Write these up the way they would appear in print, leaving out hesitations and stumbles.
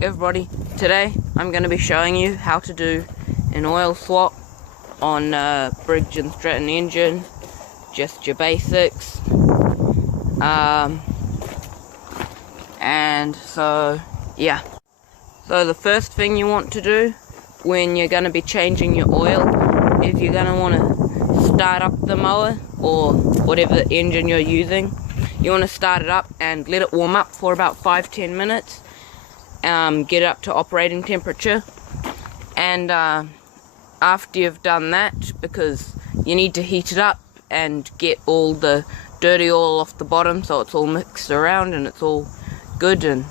back, everybody. Today I'm going to be showing you how to do an oil swap on Briggs & Stratton engine. Just your basics. And so yeah. So the first thing you want to do when you're going to be changing your oil is you're going to want to start up the mower or whatever engine you're using. You want to start it up and let it warm up for about 5-10 minutes. Get it up to operating temperature, and after you've done that, because you need to heat it up and get all the dirty oil off the bottom so it's all mixed around and it's all good, and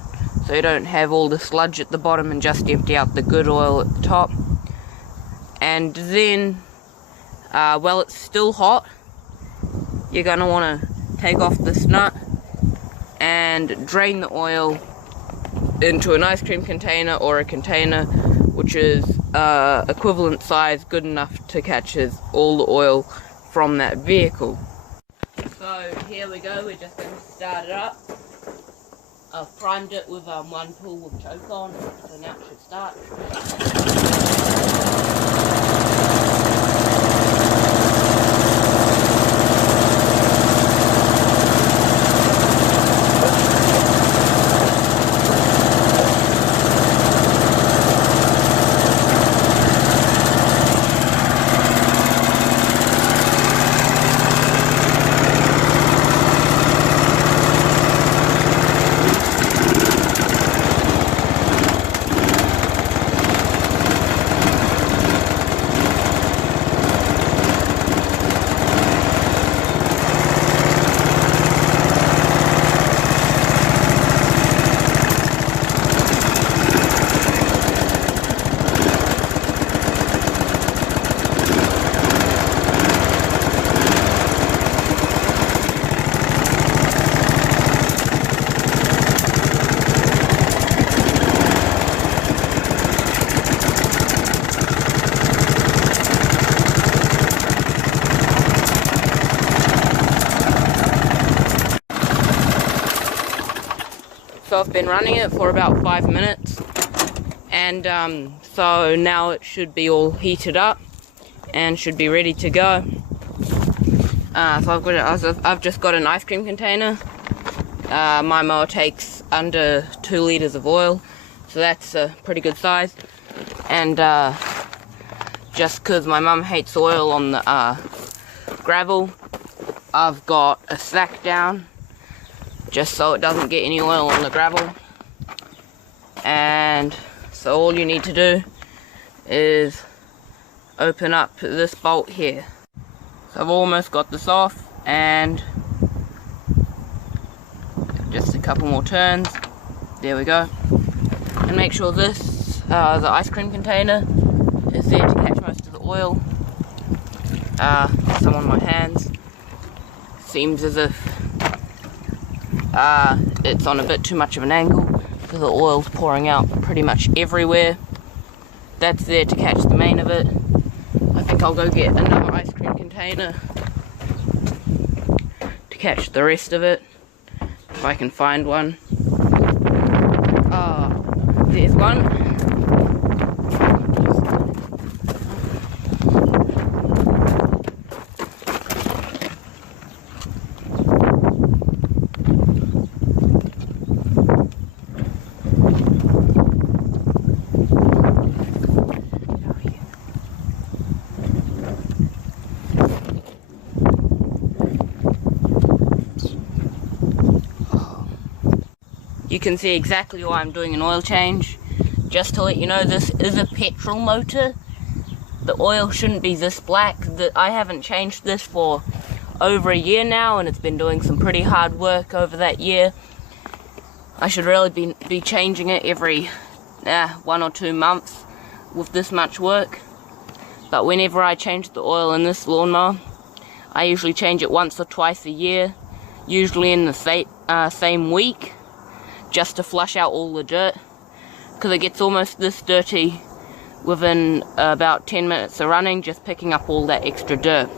so you don't have all the sludge at the bottom, and just empty out the good oil at the top. And then while it's still hot, you're going to want to take off this nut and drain the oil into an ice cream container or a container which is equivalent size, good enough to catch all the oil from that vehicle. So here we go, we're just going to start it up. I've primed it with one pull with choke on, so now it should start. So I've been running it for about 5 minutes, and so now it should be all heated up and should be ready to go. So I've just got an ice cream container. My mower takes under 2 liters of oil, so that's a pretty good size. And just because my mum hates oil on the gravel, I've got a sack down just so it doesn't get any oil on the gravel. And so all you need to do is open up this bolt here. So I've almost got this off, and just a couple more turns. There we go. And make sure this, the ice cream container, is there to catch most of the oil. Some on my hands. Seems as if it's on a bit too much of an angle, because the oil's pouring out pretty much everywhere. That's there to catch the main of it. I think I'll go get another ice cream container to catch the rest of it, if I can find one. There's one. You can see exactly why I'm doing an oil change. Just to let you know, this is a petrol motor. The oil shouldn't be this black. I haven't changed this for over a year now, and it's been doing some pretty hard work over that year. I should really be changing it every 1 or 2 months with this much work. But whenever I change the oil in this lawnmower, I usually change it once or twice a year, usually in the same week, just to flush out all the dirt, because it gets almost this dirty within about 10 minutes of running, just picking up all that extra dirt.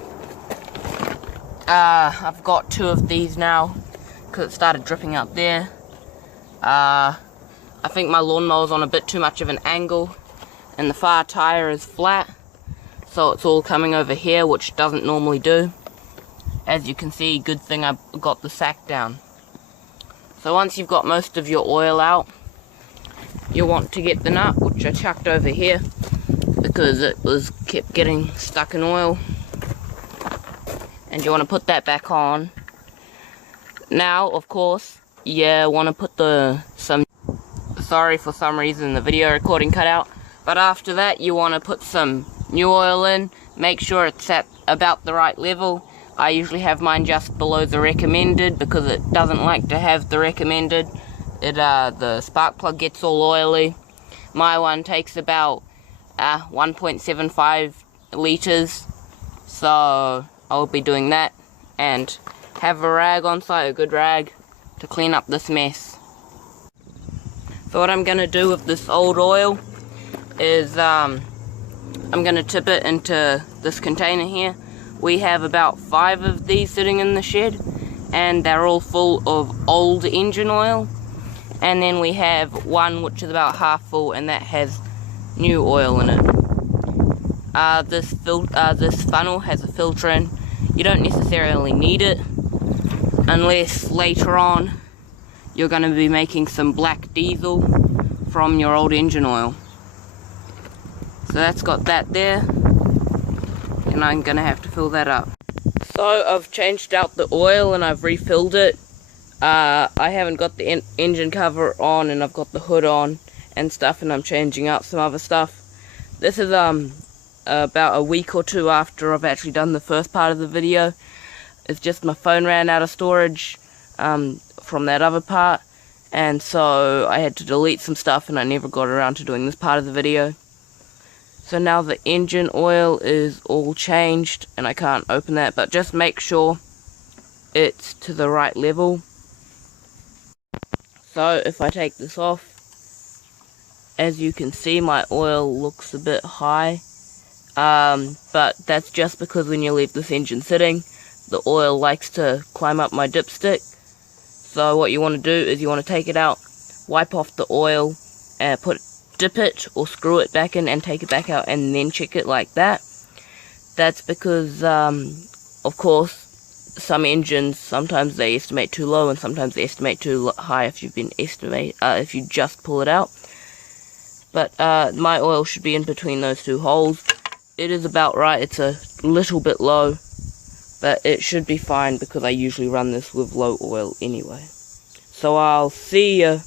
I've got 2 of these now because it started dripping out there. I think my lawnmower's on a bit too much of an angle, and the far tire is flat, so it's all coming over here, which doesn't normally do. As you can see, good thing I got the sack down. So once you've got most of your oil out, you want to get the nut, which I chucked over here because it kept getting stuck in oil, and you want to put that back on. Now, of course, you want to put sorry, for some reason the video recording cut out, but after that you want to put some new oil in. Make sure it's at about the right level. I usually have mine just below the recommended because it doesn't like to have the recommended. The spark plug gets all oily. My one takes about 1.75 liters, so I'll be doing that, and have a rag on site, a good rag, to clean up this mess. So what I'm going to do with this old oil is I'm going to tip it into this container here. We have about 5 of these sitting in the shed, and they're all full of old engine oil. And then we have one which is about half full, and that has new oil in it. This funnel has a filter in. You don't necessarily need it unless later on you're going to be making some black diesel from your old engine oil. So that's got that there, and I'm going to have to fill that up. So I've changed out the oil and I've refilled it. I haven't got the engine cover on, and I've got the hood on and stuff, and I'm changing out some other stuff. This is about a week or two after I've actually done the first part of the video. It's just my phone ran out of storage from that other part, and so I had to delete some stuff, and I never got around to doing this part of the video. So now the engine oil is all changed, and I can't open that, but just make sure it's to the right level. So if I take this off, as you can see, my oil looks a bit high, but that's just because when you leave this engine sitting, the oil likes to climb up my dipstick. So what you want to do is you want to take it out, wipe off the oil, and dip it or screw it back in and take it back out, and then check it like that. That's because, of course, some engines, sometimes they estimate too low and sometimes they estimate too high if if you just pull it out. But my oil should be in between those two holes. It is about right. It's a little bit low, but it should be fine because I usually run this with low oil anyway. So I'll see you